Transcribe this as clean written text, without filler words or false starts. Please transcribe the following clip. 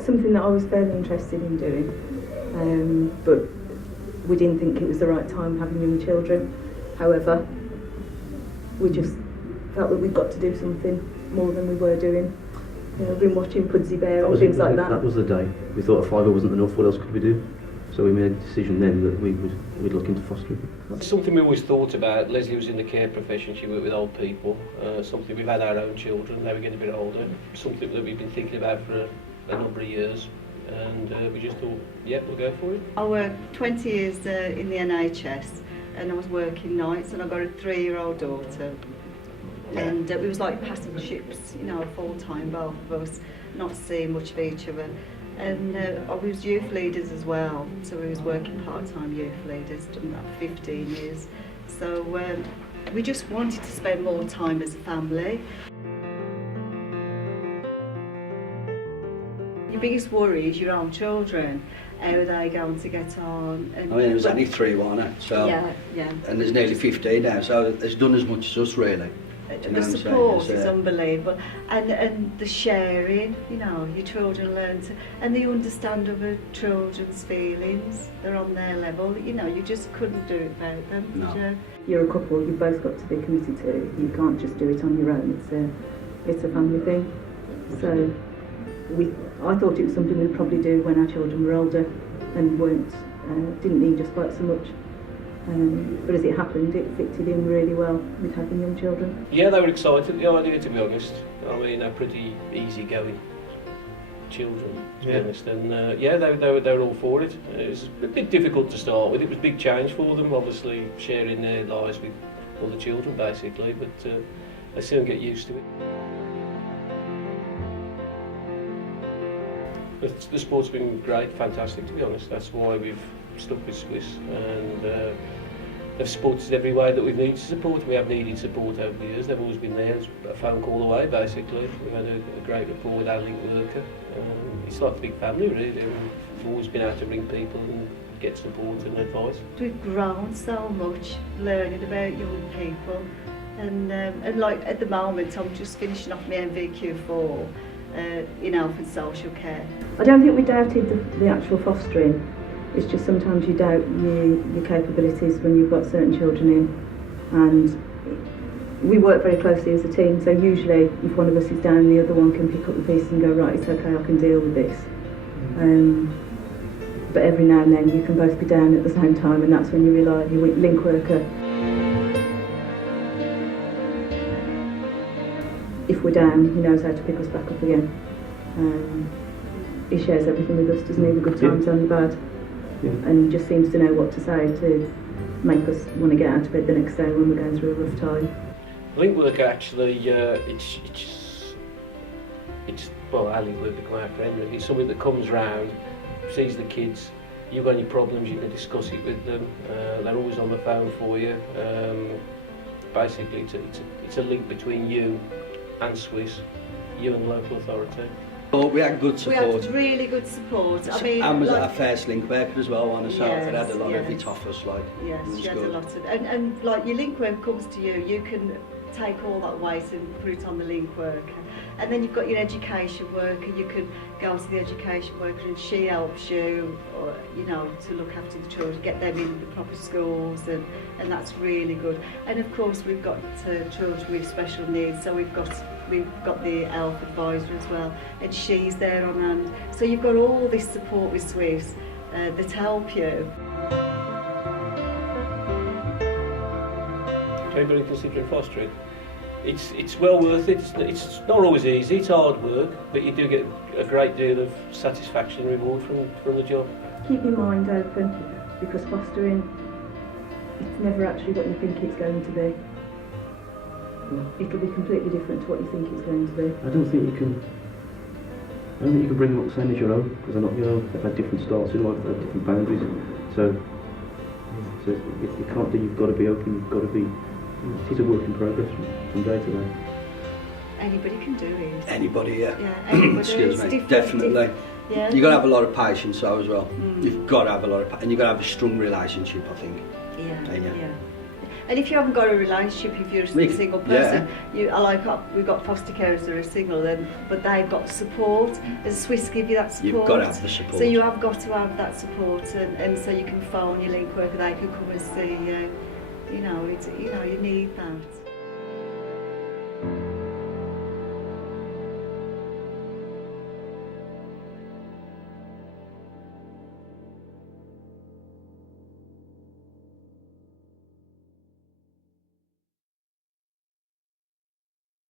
it's something that I was fairly interested in doing, but we didn't think it was the right time having young children. However, we just felt that we'd got to do something more than we were doing. You know, we've been watching Pudsey Bear and things like that. That was the day. We thought a fiver wasn't enough, what else could we do? So we made a decision then that we'd look into fostering. It's something we always thought about. Leslie was in the care profession, she worked with old people. Something we've had our own children, now we're getting a bit older. Something that we've been thinking about for a number of years. And we just thought, yeah, we'll go for it. I worked 20 years in the NHS and I was working nights and I got a 3-year-old daughter. And it was like passing ships, you know, full-time, both of us, not seeing much of each other. And I was youth leaders as well, so we was working part-time youth leaders, done that for 15 years. So we just wanted to spend more time as a family. Your biggest worry is your own children. How are they going to get on? And I mean, it was only 3, wasn't it? So, yeah. And there's nearly 15 now, so it's done as much as us, really. The support is unbelievable, and the sharing, you know, your children learn to, and they understand other children's feelings, they're on their level, you know, you just couldn't do it without them. No. You're a couple, you've both got to be committed to it. You can't just do it on your own, it's a family thing. So I thought it was something we'd probably do when our children were older and didn't need us quite so much. But as it happened, it fitted in really well with having young children. Yeah, they were excited, the idea, to be honest. I mean, they're pretty easy-going children, to be honest. And they were all for it. It was a bit difficult to start with. It was a big change for them, obviously, sharing their lives with other children, basically. But they soon get used to it. But the sport's been great, fantastic, to be honest. That's why we've stuck with Swiis, and they've supported us every way that we've needed support. We have needed support over the years. They've always been there, it's a phone call away, basically. We've had a great rapport with our link worker. It's like a big family, really. We've always been able to ring people and get support and advice. We've grown so much learning about young people, and like at the moment I'm just finishing off my MVQ4 in health and social care. I don't think we doubted the actual fostering. It's just sometimes you doubt your capabilities when you've got certain children in, and we work very closely as a team, so usually if one of us is down, the other one can pick up the pieces and go, right, it's okay, I can deal with this. But every now and then you can both be down at the same time, and that's when you rely on your link worker. If we're down, he knows how to pick us back up again. He shares everything with us, doesn't he, the good times and the bad. Yeah. And he just seems to know what to say to make us want to get out of bed the next day when we're going through a rough time. Link worker, actually, it's well, our link worker become our friend. It's somebody that comes round, sees the kids, you've got any problems, you can discuss it with them. They're always on the phone for you. Basically, it's a link between you and Swiis, you and the local authority. Oh, we had good support. We had really good support. I mean, Anne was our first link worker as well, on so it had a lot of it off us, like. Yes, she had a lot of, and like your link worker comes to you, you can take all that weight and put it on the link worker. And then you've got your education worker, you can go to the education worker and she helps you, or, you know, to look after the children, get them in the proper schools, and that's really good. And of course we've got children with special needs, so we've got the health advisor as well, and she's there on hand. So you've got all this support with Swiis that help you. Anybody considering fostering? It's well worth it. It's not always easy, it's hard work, but you do get a great deal of satisfaction and reward from the job. Keep your mind open, because fostering, it's never actually what you think it's going to be. It'll be completely different to what you think it's going to be. I don't think you can bring them up the same as your own, because they're not your own. They've had different starts in life, they've had different boundaries. So if you can't do, you've got to be open, you've got to be. It is a work in progress from day to day. Anybody can do it. Anybody, yeah. Anybody. Excuse me, definitely. Yeah. You've got to have a lot of patience though as well. You've got to have a lot of and you've got to have a strong relationship, I think. Yeah. And if you haven't got a relationship, if you're a single person, we've got foster carers that are single, but they've got support. Does Swiis give you that support? You've got to have the support. So you have got to have that support, and so you can phone your link worker, they can come and see you. You know, you need that.